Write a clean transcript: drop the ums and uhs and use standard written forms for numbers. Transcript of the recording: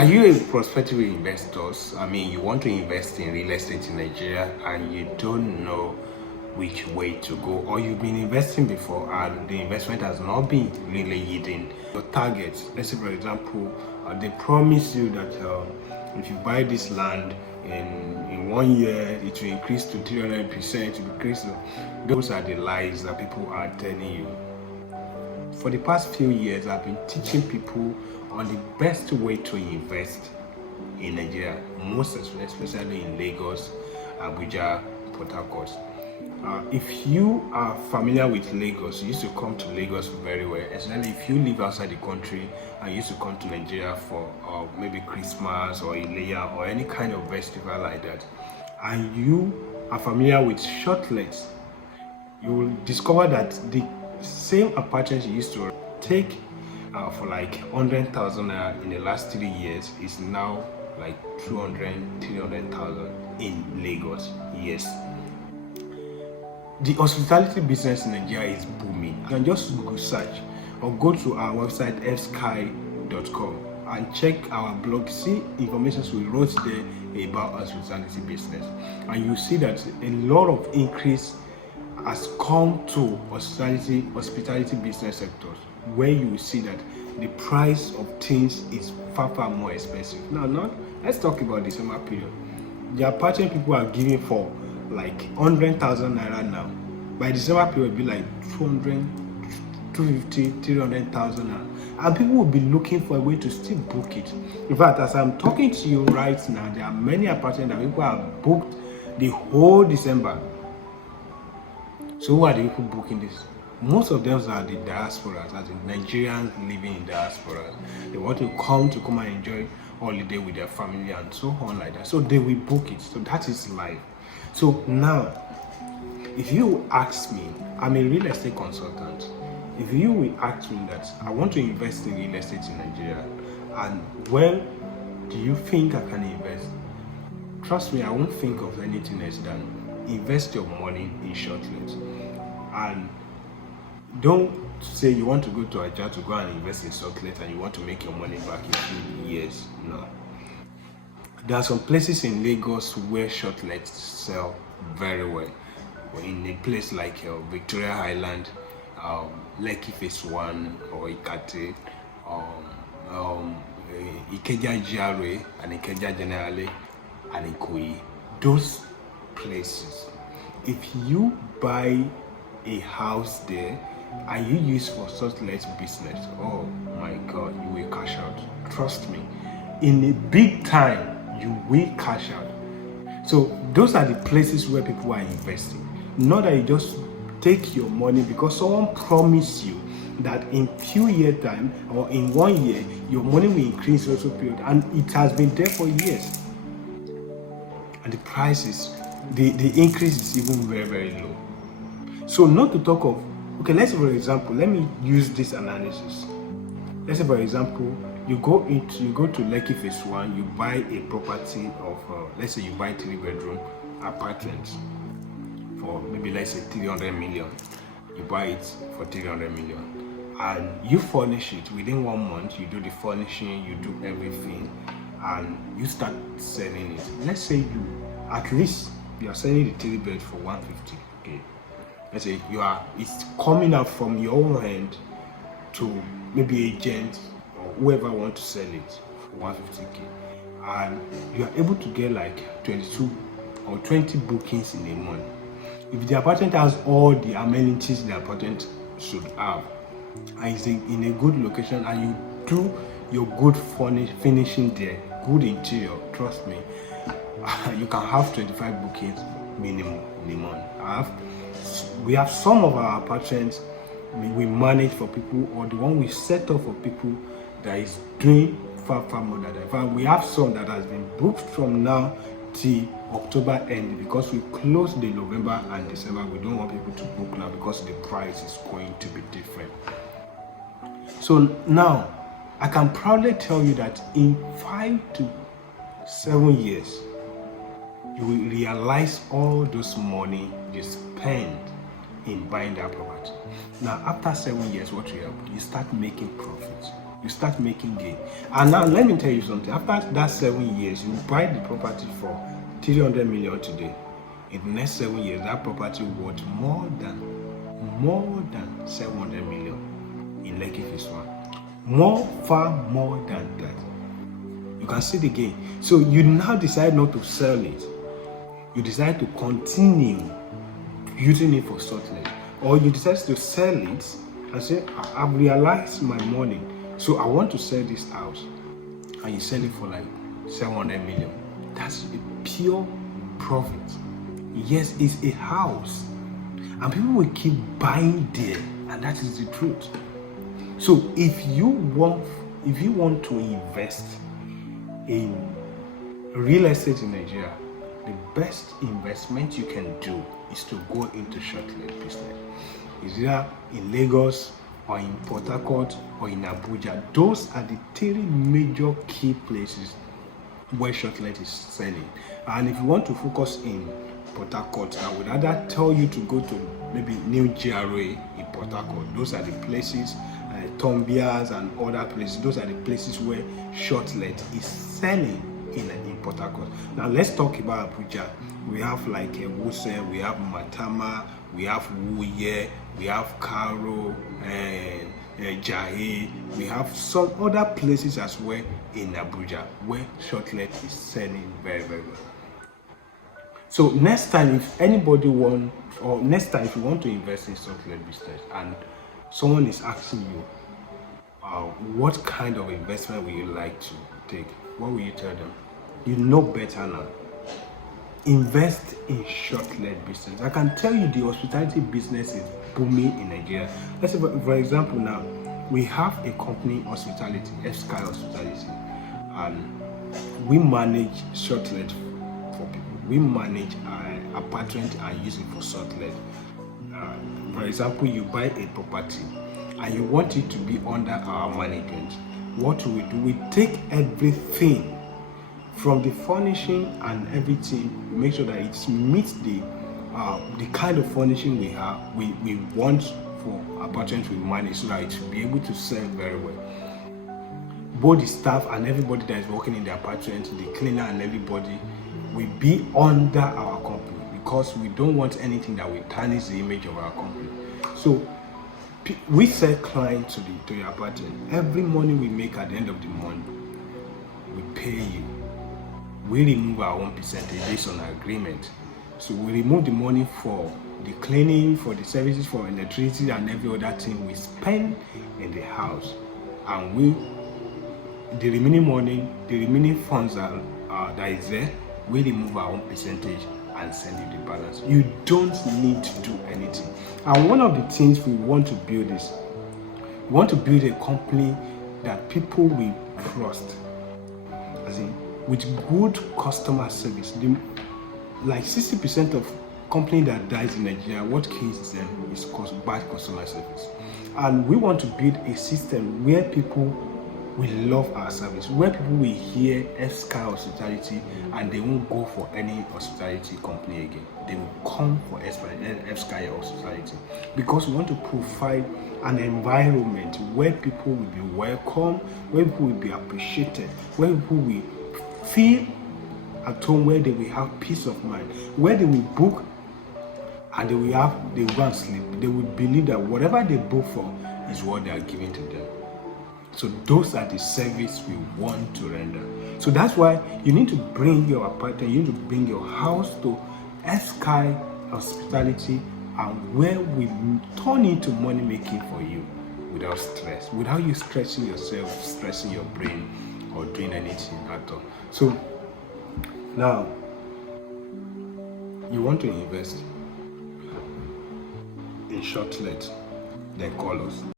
Are you a prospective investor? I mean, you want to invest in real estate in Nigeria and you don't know which way to go, or you've been investing before and the investment has not been really yielding your targets. Let's say, for example, they promise you that if you buy this land in 1 year, it will increase to 300%. It will increase to... Those are the lies that people are telling you. For the past few years, I've been teaching people on the best way to invest in Nigeria, most especially in Lagos, Abuja, Port-harcourt. If you are familiar with Lagos, you used to come to Lagos very well, especially if you live outside the country and you used to come to Nigeria for maybe Christmas or Ileya or any kind of festival like that, and you are familiar with shortlets, you will discover that the same apartment you used to take for like 100,000 naira in the last 3 years is now like 300,000 in Lagos. Yes, the hospitality business in Nigeria is booming. You can just Google search or go to our website fsky.com and check our blog, see information we wrote there about hospitality business, and you see that a lot of increase has come to hospitality business sectors, where you will see that the price of things is far more expensive. Now, let's talk about the summer period. The apartment people are giving for like 100,000 naira now. By the summer period, it'll be like 200, 250, 300,000 naira. And people will be looking for a way to still book it. In fact, as I'm talking to you right now, there are many apartments that people have booked the whole December. So who are the people booking this? Most of them are the diasporas, as in Nigerians living in diaspora. They want to come and enjoy holiday with their family and so on like that. So they will book it. So that is life. So now, if you ask me, I'm a real estate consultant. If you will ask me that I want to invest in real estate in Nigeria, and where do you think I can invest? Trust me, I won't think of anything else than invest your money in shortlets. And don't say you want to go to Aja to go and invest in shortlets and you want to make your money back in 2 years. No. There are some places in Lagos where shortlets sell very well. In a place like Victoria Island, Lekki Phase 1 or Ikate, Ikeja GRA and Ikeja Generale and Ikoyi. Those places, if you buy a house there and you use for shortlet business, oh my God, you will cash out. Trust me, in a big time, you will cash out. So those are the places where people are investing. Not that you just take your money because someone promised you that in few year time or in 1 year your money will increase also period, and it has been there for years, and the prices, the increase is even very low. So not to talk of, okay, let's say for example, let me use this analysis. Let's say for example, you go to Lekki Phase 1, you buy a property of let's say you buy 3-bedroom apartments for maybe, let's say, 300 million. You buy it for 300 million and you furnish it within 1 month. You do the furnishing, you do everything, and you start selling it. Let's say you are selling the 3-bed for 150. Okay, let's say it's coming out from your own hand to maybe agent or whoever want to sell it for 150k, and you are able to get like 22 or 20 bookings in a month. If the apartment has all the amenities the apartment should have, and it's in a good location, and you do your good finishing there, good interior, trust me, you can have 25 bookings minimum in a month. We have some of our apartments we manage for people, or the one we set up for people that is doing far more than that. In fact, we have some that has been booked from now till October end, because we close the November and December. We don't want people to book now because the price is going to be different. So now I can proudly tell you that in 5 to 7 years you will realize all those money you spend in buying that property. Now after 7 years, what you have, you start making profits. you start making gain. And now let me tell you something. After that 7 years, you buy the property for 300 million today. In the next 7 years, that property worth more than 700 million in Lekki Phase 1. Far more than that. You can see the gain. So you now decide not to sell it. You decide to continue using it for something, or you decide to sell it and say, I've realized my money, so I want to sell this house, and you sell it for like 700 million. That's a pure profit. Yes, it's a house, and people will keep buying there, and that is the truth. So if you want to invest in real estate in Nigeria, the best investment you can do is to go into short-let business. Is either in Lagos or in Port-harcourt or in Abuja. Those are the 3 major key places where short-let is selling. And if you want to focus in Port-harcourt, I would rather tell you to go to maybe New GRA in Port-harcourt. Those are the places, Tombias and other places. Those are the places where short-let is selling in Port-harcourt. Now let's talk about Abuja. We have like Wuse, we have Matama, we have Wuye, we have Karo, and Jahe. We have some other places as well in Abuja where short-let is selling very, very well. So next time, if anybody wants, or next time if you want to invest in short-let business and someone is asking you, what kind of investment will you like to take? What will you tell them? You know better now. Invest in short-let business. I can tell you the hospitality business is booming in Nigeria. Let's say, for example, now we have a company, hospitality, Sky Hospitality, and we manage short-let for people. We manage an apartment and use it for short-let. For example, you buy a property and you want it to be under our management. What do? We take everything from the furnishing and everything, make sure that it meets the kind of furnishing we have, we want for apartments we manage, so that it will be able to sell very well. Both the staff and everybody that is working in the apartment, the cleaner and everybody, will be under our company, because we don't want anything that will tarnish the image of our company. So we sell clients to the apartment. Every money we make at the end of the month, we pay you. We remove our own percentage based on our agreement. So we remove the money for the cleaning, for the services, for electricity and every other thing we spend in the house. And the remaining money, the remaining funds that is there, we remove our own percentage and send you the balance. You don't need to do anything. And one of the things we want to build is, we want to build a company that people will trust, as in with good customer service. Like 60% of company that dies in Nigeria, what kills them is bad customer service. And we want to build a system where people will love our service, where people will hear Sky Hospitality and they won't go for any hospitality company again. They will come for Sky Hospitality, because we want to provide an environment where people will be welcome, where people will be appreciated, where people will feel at home, where they will have peace of mind, where they will book and they will go and sleep. They will believe that whatever they book for is what they are giving to them. So those are the service we want to render. So that's why you need to bring your apartment, you need to bring your house to Sky Hospitality, and where we turn into money making for you without stress, without you stressing yourself, stressing your brain, or doing anything at all. So now you want to invest in short-let, then call us.